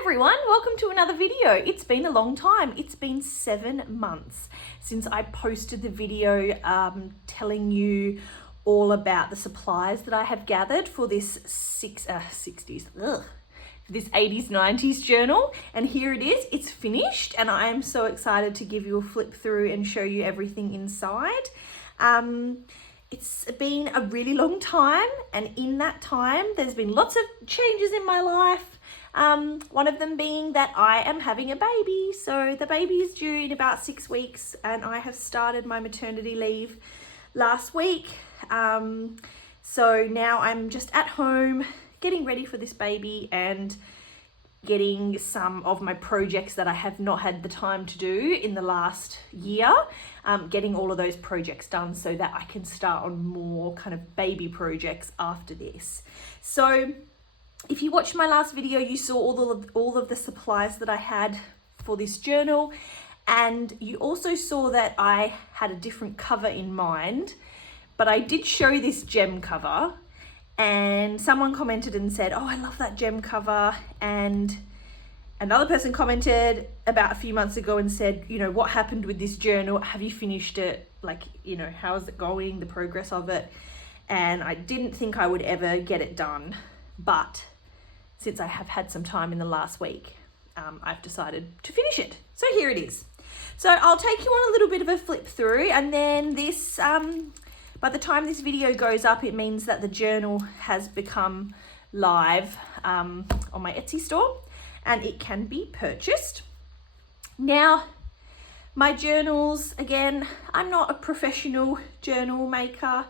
everyone, welcome to another video. It's been a long time. It's been 7 months since I posted the video telling you all about the supplies that I have gathered for this 60s, this 80s, 90s journal. And here it is, it's finished and I am so excited to give you a flip through and show you everything inside. It's been a really long time, and in that time there's been lots of changes in my life. One of them being that I am having a baby. So the baby is due in about 6 weeks and I have started my maternity leave last week. So now I'm just at home getting ready for this baby and getting some of my projects that I have not had the time to do in the last year, getting all of those projects done so that I can start on more kind of baby projects after this. So if you watched my last video, you saw all of the supplies that I had for this journal, and you also saw that I had a different cover in mind, but I did show this gem cover. And someone commented and said, oh, I love that gem cover. And another person commented about a few months ago and said, you know, what happened with this journal? Have you finished it? Like, you know, how is it going, the progress of it? And I didn't think I would ever get it done. But since I have had some time in the last week, I've decided to finish it. So here it is. So I'll take you on a little bit of a flip through, and then this, by the time this video goes up, it means that the journal has become live on my Etsy store and it can be purchased. Now, my journals, again, I'm not a professional journal maker.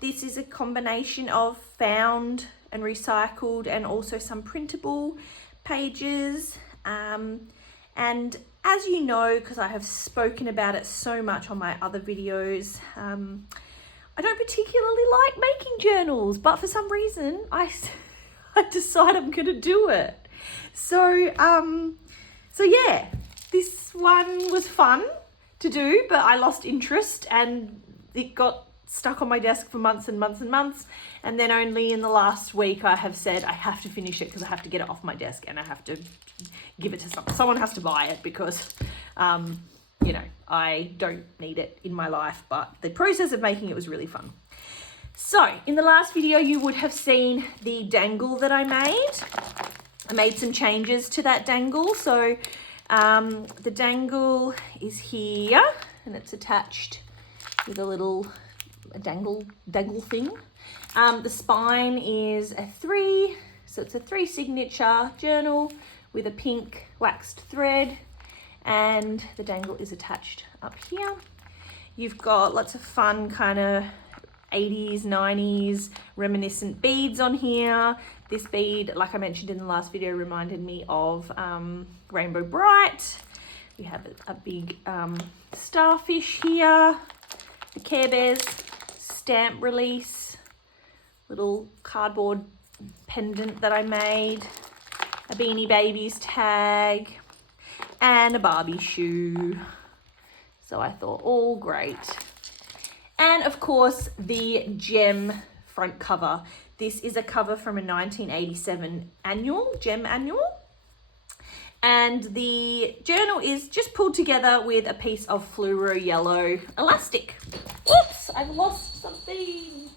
This is a combination of found and recycled and also some printable pages. And as you know, because I have spoken about it so much on my other videos, I don't particularly like making journals, but for some reason I decide I'm gonna do it. So yeah, this one was fun to do, but I lost interest and it got stuck on my desk for months and months and months. And then only in the last week I have said I have to finish it because I have to get it off my desk and I have to give it to someone. Someone has to buy it because, you know, I don't need it in my life, but the process of making it was really fun. So in the last video, you would have seen the dangle that I made. I made some changes to that dangle. So the dangle is here and it's attached with a little dangle thing. The spine is a 3, so it's a 3 signature journal with a pink waxed thread, and the dangle is attached up here. You've got lots of fun kind of 80s, 90s reminiscent beads on here. This bead, like I mentioned in the last video, reminded me of Rainbow Bright. We have a big starfish here, the Care Bears stamp release, little cardboard pendant that I made, a Beanie Babies tag, and a Barbie shoe. So I thought, all great. And of course, the gem front cover. This is a cover from a 1987 gem annual. And the journal is just pulled together with a piece of fluoro yellow elastic. Oops, I've lost something.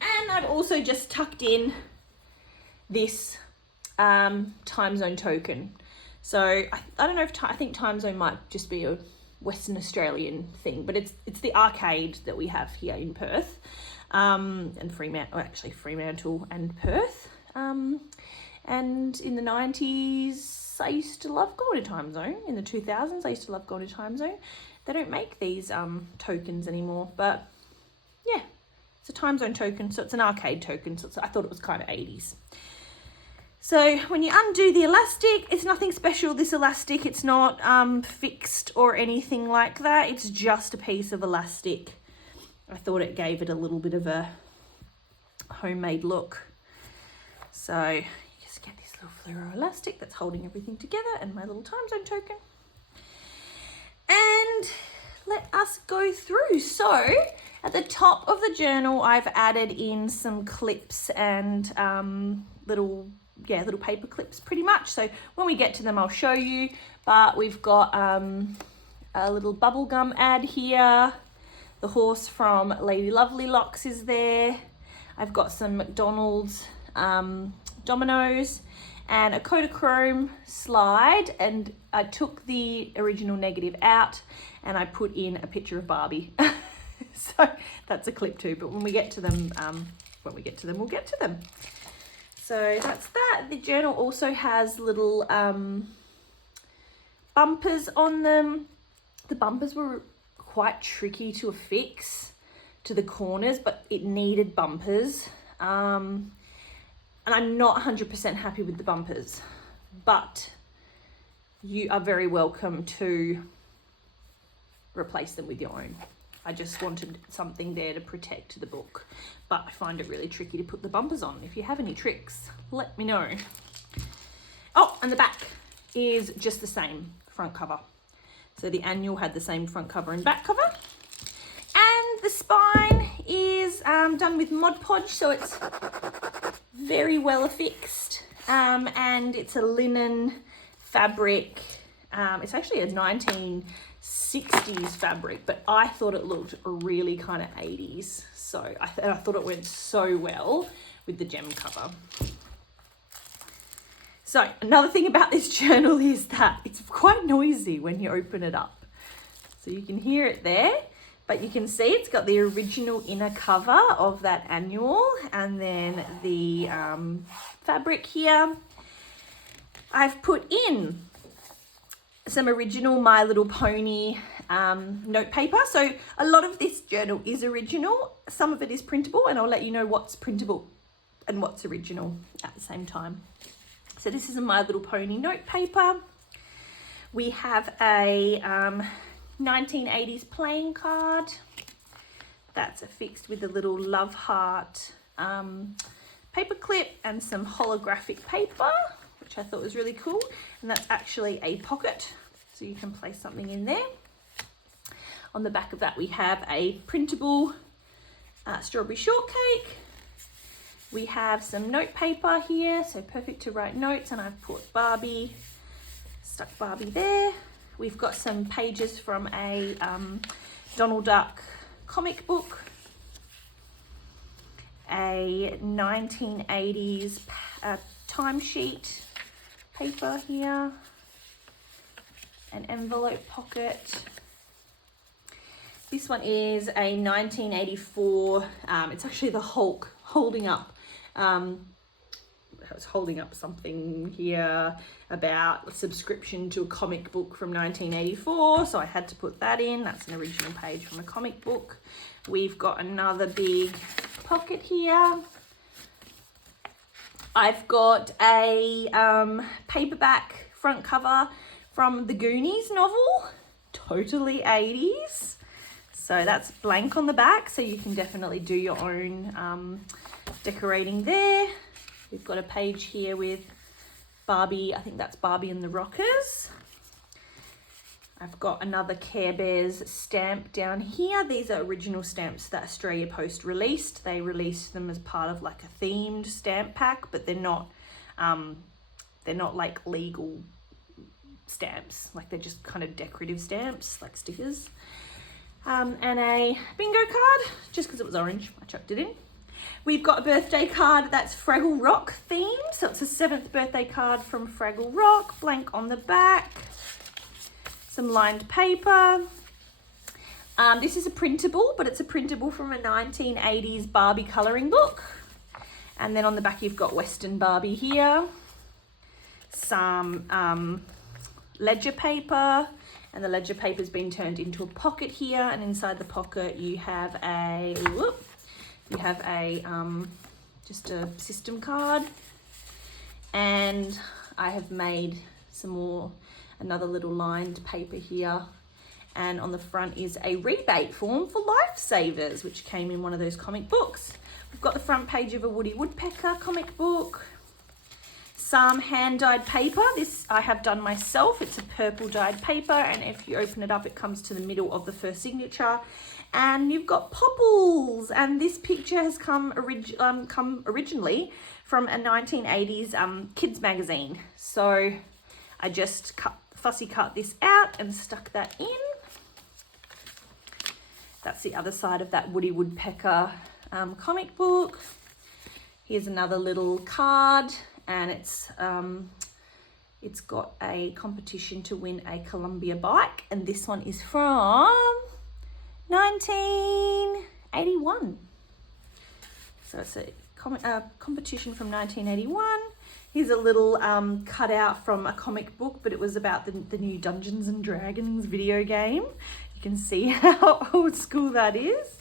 And I've also just tucked in this time zone token. So I don't know if I think time zone might just be a Western Australian thing, but it's the arcade that we have here in Perth, and Fremantle and Perth. And in the 90s, I used to love going to time zone. In the 2000s, I used to love going to time zone. They don't make these tokens anymore, but yeah, it's a time zone token, so it's an arcade token. So I thought it was kind of 80s. So when you undo the elastic, it's nothing special, this elastic. It's not fixed or anything like that. It's just a piece of elastic. I thought it gave it a little bit of a homemade look. So you just get this little fluoro elastic that's holding everything together and my little time zone token. And let us go through. So at the top of the journal, I've added in some clips and little yeah, little paper clips pretty much. So when we get to them, I'll show you. But we've got a little bubblegum ad here. The horse from Lady Lovely Locks is there. I've got some McDonald's dominoes and a Kodachrome slide, and I took the original negative out and I put in a picture of Barbie. So that's a clip too, but when we get to them, we'll get to them. So that's that. The journal also has little bumpers on them. The bumpers were quite tricky to affix to the corners, but it needed bumpers. And I'm not 100% happy with the bumpers, but you are very welcome to replace them with your own. I just wanted something there to protect the book, but I find it really tricky to put the bumpers on. If you have any tricks, let me know. Oh, and the back is just the same front cover. So the annual had the same front cover and back cover. And the spine is done with Mod Podge, so it's very well affixed. And it's a linen fabric. It's actually a 1960s fabric, but I thought it looked really kind of 80s. So I thought it went so well with the gem cover. So another thing about this journal is that it's quite noisy when you open it up. So you can hear it there, but you can see it's got the original inner cover of that annual and then the fabric here. I've put in some original My Little Pony note paper. So a lot of this journal is original. Some of it is printable, and I'll let you know what's printable and what's original at the same time. So this is a My Little Pony note paper. We have a 1980s playing card that's affixed with a little love heart paper clip and some holographic paper, which I thought was really cool. And that's actually a pocket, so you can place something in there. On the back of that, we have a printable strawberry shortcake. We have some note paper here, so perfect to write notes, and I've put Barbie, stuck Barbie there. We've got some pages from a Donald Duck comic book, a 1980s timesheet paper here, an envelope pocket. This one is a 1984, it's actually the Hulk holding up. I was holding up something here about a subscription to a comic book from 1984, so I had to put that in. That's an original page from a comic book. We've got another big pocket here. I've got a paperback front cover from the Goonies novel, totally 80s. So that's blank on the back, so you can definitely do your own decorating there. We've got a page here with Barbie, I think that's Barbie and the Rockers. I've got another Care Bears stamp down here. These are original stamps that Australia Post released. They released them as part of like a themed stamp pack, but they're not like legal stamps. Like they're just kind of decorative stamps, like stickers. And a bingo card, just because it was orange, I chucked it in. We've got a birthday card that's Fraggle Rock themed, so it's a 7th birthday card from Fraggle Rock, blank on the back. Some lined paper. This is a printable, but it's a printable from a 1980s Barbie colouring book. And then on the back you've got Western Barbie here. Some ledger paper, and the ledger paper's been turned into a pocket here, and inside the pocket you have a just a system card, and I have made another little lined paper here, and on the front is a rebate form for Lifesavers, which came in one of those comic books. We've got the front page of a Woody Woodpecker comic book. Some hand-dyed paper. This I have done myself. It's a purple dyed paper, and if you open it up, it comes to the middle of the first signature. And you've got Popples, and this picture has come originally from a 1980s kids magazine. So I just fussy cut this out and stuck that in. That's the other side of that Woody Woodpecker comic book. Here's another little card, and it's got a competition to win a Columbia bike, and this one is from 1981. So it's a competition from 1981. Here's a little cutout from a comic book, but it was about the new Dungeons and Dragons video game. You can see how old school that is.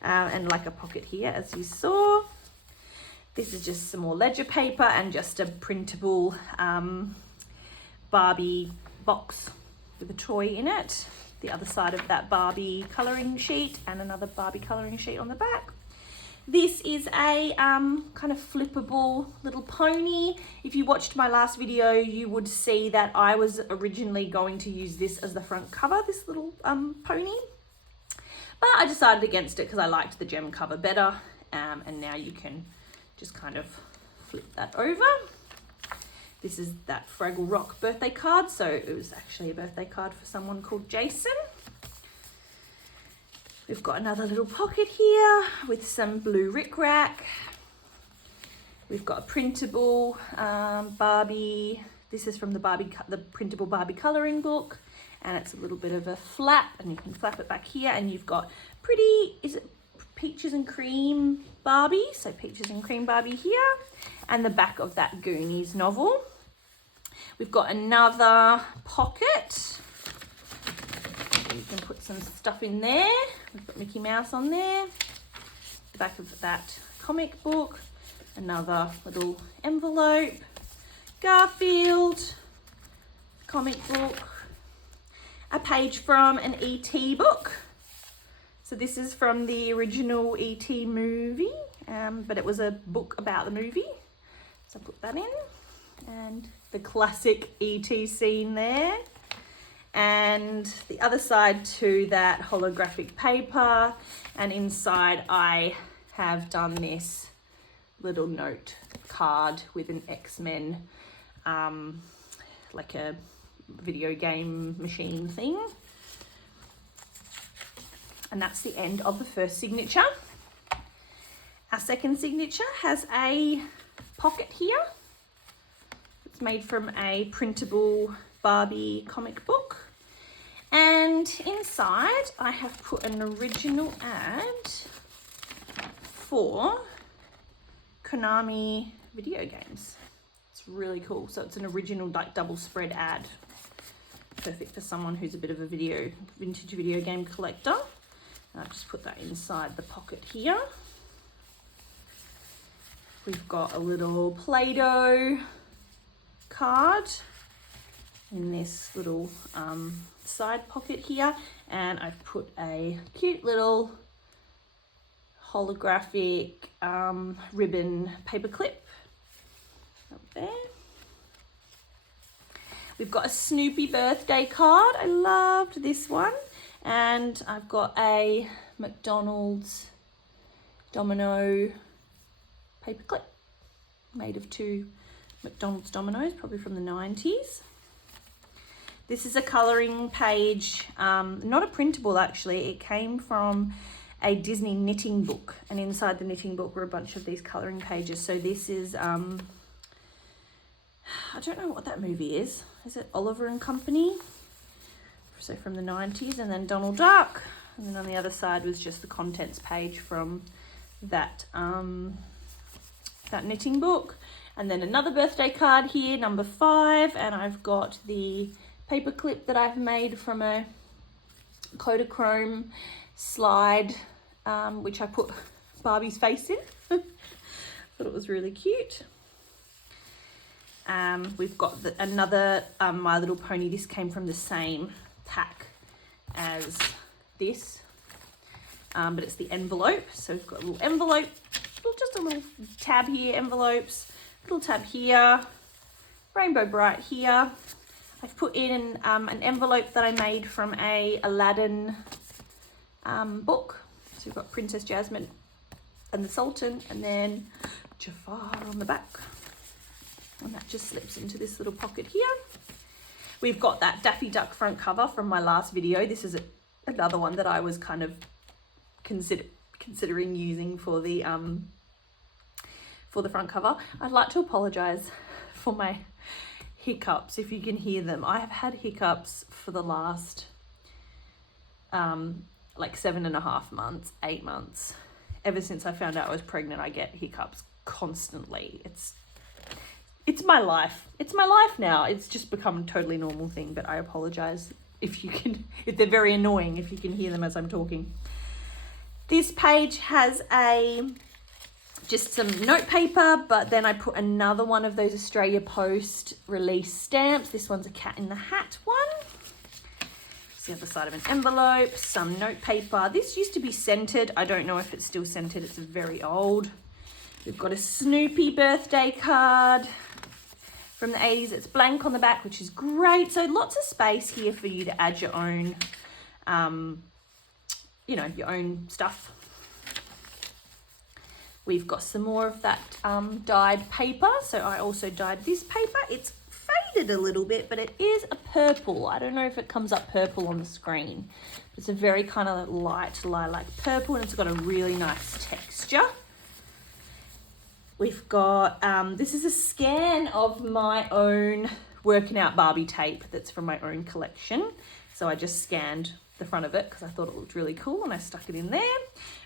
And like a pocket here, as you saw. This is just some more ledger paper and just a printable Barbie box with a toy in it. The other side of that Barbie colouring sheet and another Barbie colouring sheet on the back. This is a kind of flippable little pony. If you watched my last video, you would see that I was originally going to use this as the front cover, this little pony. But I decided against it because I liked the Jem cover better. And now you can just kind of flip that over. This is that Fraggle Rock birthday card. So it was actually a birthday card for someone called Jason. We've got another little pocket here with some blue rickrack. We've got a printable Barbie. This is from the printable Barbie colouring book, and it's a little bit of a flap, and you can flap it back here, and you've got pretty, is it Peaches and Cream Barbie? So Peaches and Cream Barbie here, and the back of that Goonies novel. We've got another pocket. You can put some stuff in there. We've got Mickey Mouse on there. The back of that comic book. Another little envelope. Garfield comic book. A page from an E.T. book. So this is from the original E.T. movie, but it was a book about the movie. So I put that in. And the classic E.T. scene there. And the other side to that holographic paper, and inside I have done this little note card with an X-Men, like a video game machine thing. And that's the end of the first signature. Our second signature has a pocket here. It's made from a printable Barbie comic book. And inside I have put an original ad for Konami video games. It's really cool. So it's an original like double spread ad. Perfect for someone who's a bit of a vintage video game collector. And I'll just put that inside the pocket here. We've got a little Play-Doh card in this little side pocket here, and I've put a cute little holographic ribbon paper clip up there. We've got a Snoopy birthday card. I loved this one. And I've got a McDonald's domino paper clip made of 2 McDonald's dominoes, probably from the 90s. This is a colouring page, not a printable actually. It came from a Disney knitting book, and inside the knitting book were a bunch of these colouring pages. So this is, I don't know what that movie is. Is it Oliver and Company? So from the 90s, and then Donald Duck. And then on the other side was just the contents page from that, that knitting book. And then another birthday card here, number 5, and I've got the paper clip that I've made from a Kodachrome slide, which I put Barbie's face in. Thought it was really cute. We've got another My Little Pony. This came from the same pack as this, but it's the envelope. So we've got a little envelope, just a little tab here, envelopes, little tab here, Rainbow Bright here. I've put in an envelope that I made from a Aladdin book. So we've got Princess Jasmine and the Sultan, and then Jafar on the back. And that just slips into this little pocket here. We've got that Daffy Duck front cover from my last video. This is another one that I was kind of considering using for the front cover. I'd like to apologize for my hiccups if you can hear them. I have had hiccups for the last like 7.5 months, 8 months. Ever since I found out I was pregnant, I get hiccups constantly. It's my life. It's my life now. It's just become a totally normal thing, but I apologize if they're very annoying, if you can hear them as I'm talking. This page has just some note paper, but then I put another one of those Australia Post release stamps. This one's a Cat in the Hat one. It's the other side of an envelope, some note paper. This used to be scented. I don't know if it's still scented. It's very old. We've got a Snoopy birthday card from the 80s. It's blank on the back, which is great. So lots of space here for you to add your own, your own stuff. We've got some more of that dyed paper. So I also dyed this paper. It's faded a little bit, but it is a purple. I don't know if it comes up purple on the screen. It's a very kind of light lilac purple, and it's got a really nice texture. We've got, this is a scan of my own Working Out Barbie tape that's from my own collection. So I just scanned the front of it because I thought it looked really cool and I stuck it in there.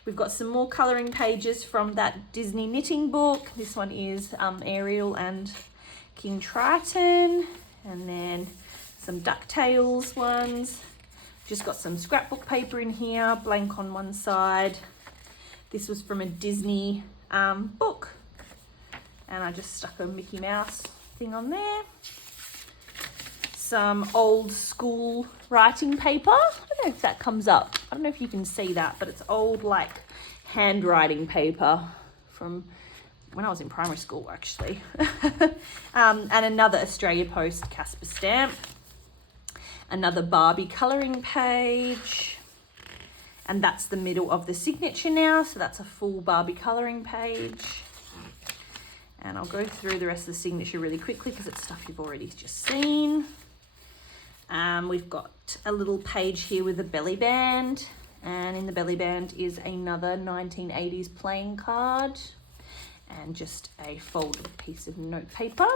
We've got some more colouring pages from that Disney knitting book. This one is Ariel and King Triton, and then some DuckTales ones. Just got some scrapbook paper in here, blank on one side. This was from a Disney book. And I just stuck a Mickey Mouse thing on there. Some old school writing paper. I don't know if that comes up. I don't know if you can see that, but it's old like handwriting paper from when I was in primary school actually. And another Australia Post Casper stamp. Another Barbie colouring page. And that's the middle of the signature now. So that's a full Barbie colouring page. And I'll go through the rest of the signature really quickly because it's stuff you've already just seen. We've got a little page here with a belly band, and in the belly band is another 1980s playing card and just a folded piece of note paper.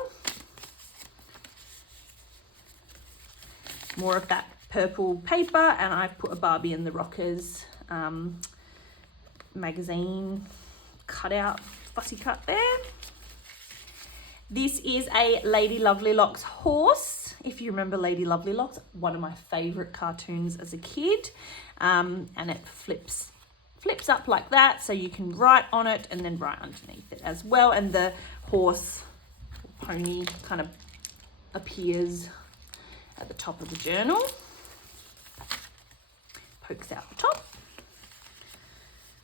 More of that purple paper, and I've put a Barbie and the Rockers magazine cutout, fussy cut there. This is a Lady Lovelylocks horse. If you remember Lady Lovelylocks, one of my favourite cartoons as a kid. And it flips up like that, so you can write on it and then write underneath it as well. And the horse or pony kind of appears at the top of the journal. Pokes out the top.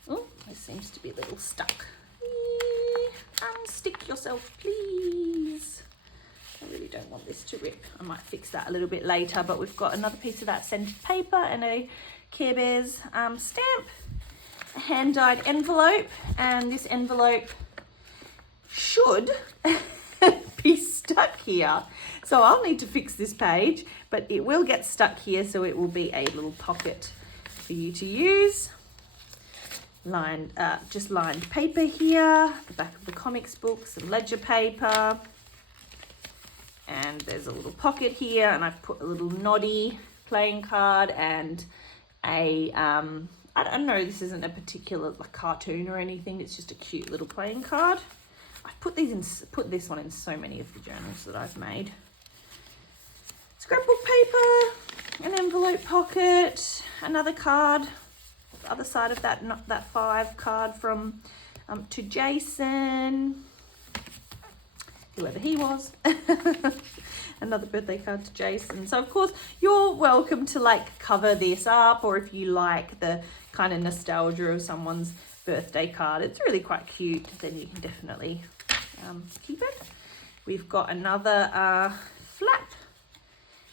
Oh, it seems to be a little stuck. Unstick yourself, please. I really don't want this to rip. I might fix that a little bit later, but we've got another piece of that scented paper and a Care Bears stamp, a hand-dyed envelope, and this envelope should be stuck here. So I'll need to fix this page, but it will get stuck here, so it will be a little pocket for you to use. Just lined paper here, the back of the comics book, some ledger paper, and there's a little pocket here, and I've put a little Noddy playing card and a I don't know, this isn't a particular cartoon or anything, it's just a cute little playing card. I've put this one in so many of the journals that I've made. Scrapbook paper, an envelope pocket, another card. The other side of that 5 card from to Jason, whoever he was. Another birthday card to Jason. So of course you're welcome to cover this up, or if you like the kind of nostalgia of someone's birthday card, it's really quite cute, then you can definitely keep it. We've got another flap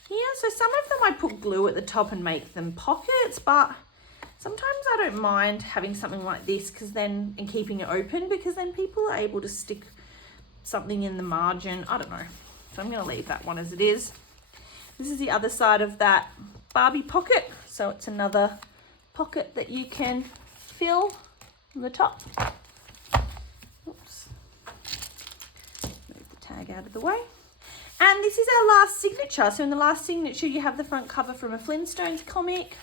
here. So some of them I put glue at the top and make them pockets, but Sometimes I don't mind having something like this and keeping it open, because then people are able to stick something in the margin. I don't know. So I'm going to leave that one as it is. This is the other side of that Barbie pocket. So it's another pocket that you can fill on the top. Oops. Move the tag out of the way. And this is our last signature. So in the last signature, you have the front cover from a Flintstones comic.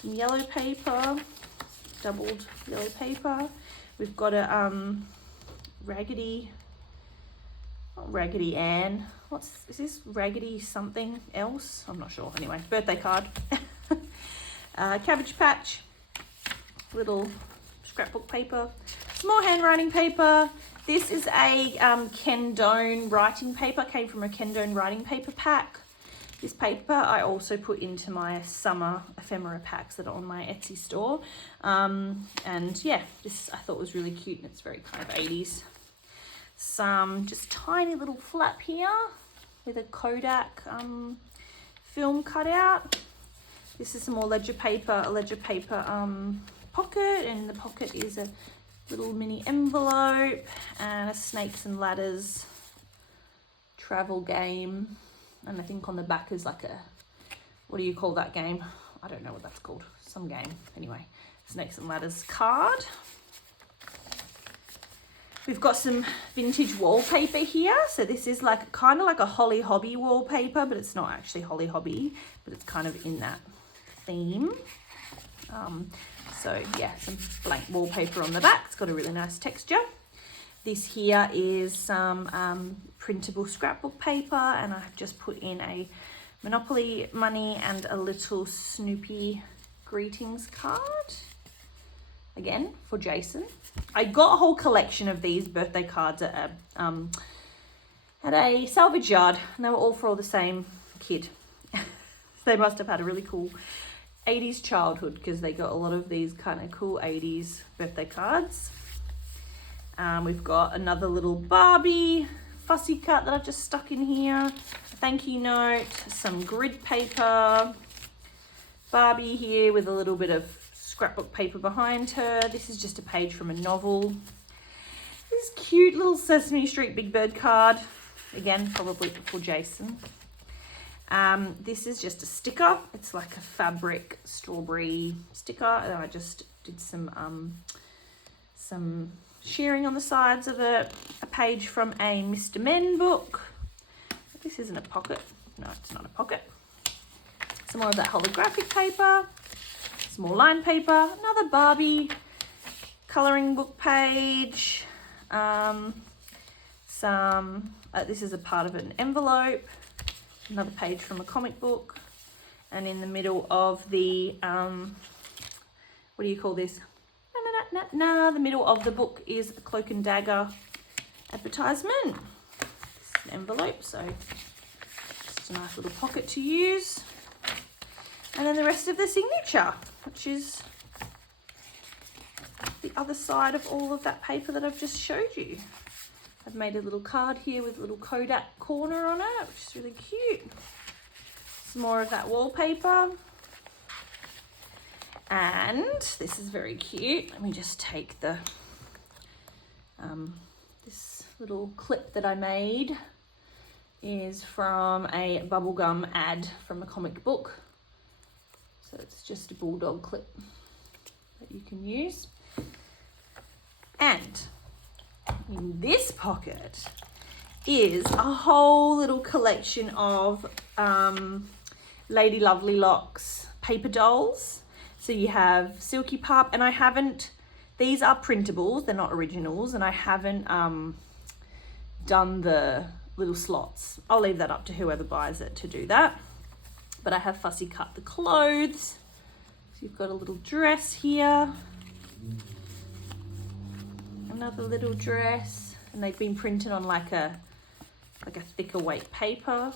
Some yellow paper, doubled yellow paper. We've got a Raggedy Ann. Is this Raggedy something else? I'm not sure. Anyway, birthday card. Cabbage Patch. Little scrapbook paper. Some more handwriting paper. This is a Kendone writing paper. Came from a Kendone writing paper pack. This paper I also put into my summer ephemera packs that are on my Etsy store. And yeah, this I thought was really cute, and it's very kind of 80s. Some just tiny little flap here with a Kodak film cutout. This is some more ledger paper, pocket, and in the pocket is a little mini envelope and a snakes and ladders travel game. And I think on the back is like a, what do you call that game? I don't know what that's called. Some game. Anyway, snakes and ladders card. We've got some vintage wallpaper here. So this is like kind of like a Holly Hobby wallpaper, but it's not actually Holly Hobby, but it's kind of in that theme. So yeah, some blank wallpaper on the back. It's got a really nice texture. This here is some printable scrapbook paper, and I've just put in a Monopoly money and a little Snoopy greetings card. Again, for Jason. I got a whole collection of these birthday cards at a salvage yard, and they were all for all the same kid. They must have had a really cool 80s childhood, because they got a lot of these kind of cool 80s birthday cards. We've got another little Barbie fussy cut that I've just stuck in here. A thank you note, some grid paper, Barbie here with a little bit of scrapbook paper behind her. This is just a page from a novel. This cute little Sesame Street Big Bird card. Again, probably for Jason. This is just a sticker. It's like a fabric strawberry sticker, and I just did some shearing on the sides of it. A page from a Mr. Men book. This isn't a pocket. No, it's not a pocket. Some more of that holographic paper. Some more line paper. Another Barbie colouring book page. This is a part of an envelope. Another page from a comic book. And in the middle of the, what do you call this? The middle of the book is a Cloak and Dagger advertisement. It's an envelope, so just a nice little pocket to use. And then the rest of the signature, which is the other side of all of that paper that I've just showed you. I've made a little card here with a little Kodak corner on it, which is really cute. Some more of that wallpaper. And this is very cute. Let me just take the this little clip that I made is from a bubblegum ad from a comic book. So it's just a bulldog clip that you can use. And in this pocket is a whole little collection of Lady Lovely Locks paper dolls. So you have Silky Pup, and these are printables, they're not originals, and I haven't done the little slots. I'll leave that up to whoever buys it to do that. But I have fussy cut the clothes. So you've got a little dress here. Another little dress, and they've been printed on like a thicker weight paper.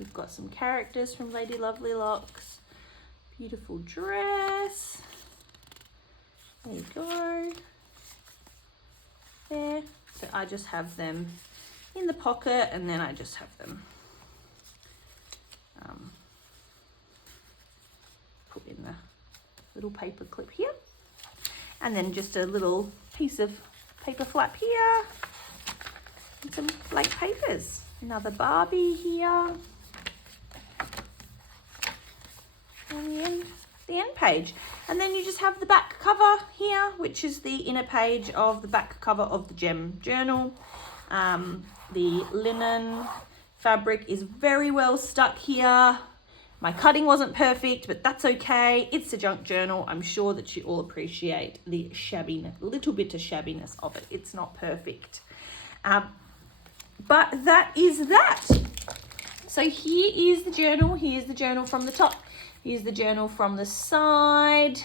We've got some characters from Lady Lovely Locks. Beautiful dress. There you go. There. So I just have them in the pocket, and then I just have them put in the little paper clip here. And then just a little piece of paper flap here. And some blank papers. Another Barbie here. And the end page. And then you just have the back cover here, which is the inner page of the back cover of the Jem journal. The linen fabric is very well stuck here. My cutting wasn't perfect, but that's okay. It's a junk journal. I'm sure that you all appreciate the shabbiness, little bit of shabbiness of it. It's not perfect. But that is that. So here is the journal. Here's the journal from the top. Here's the journal from the side.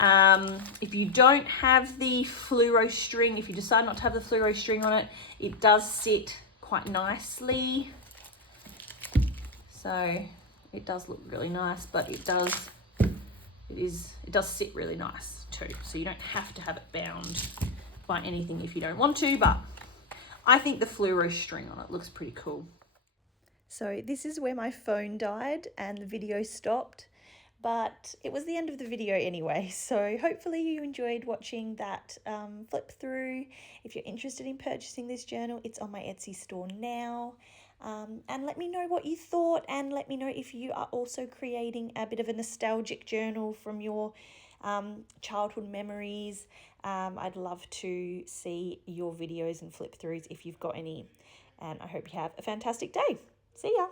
If you don't have the fluoro string, if you decide not to have the fluoro string on it, it does sit quite nicely. So it does look really nice, but it does sit really nice too. So you don't have to have it bound by anything if you don't want to, but I think the fluoro string on it looks pretty cool. So this is where my phone died and the video stopped, but it was the end of the video anyway. So hopefully you enjoyed watching that flip through. If you're interested in purchasing this journal, it's on my Etsy store now. And let me know what you thought, and let me know if you are also creating a bit of a nostalgic journal from your childhood memories. I'd love to see your videos and flip throughs if you've got any. And I hope you have a fantastic day. See ya.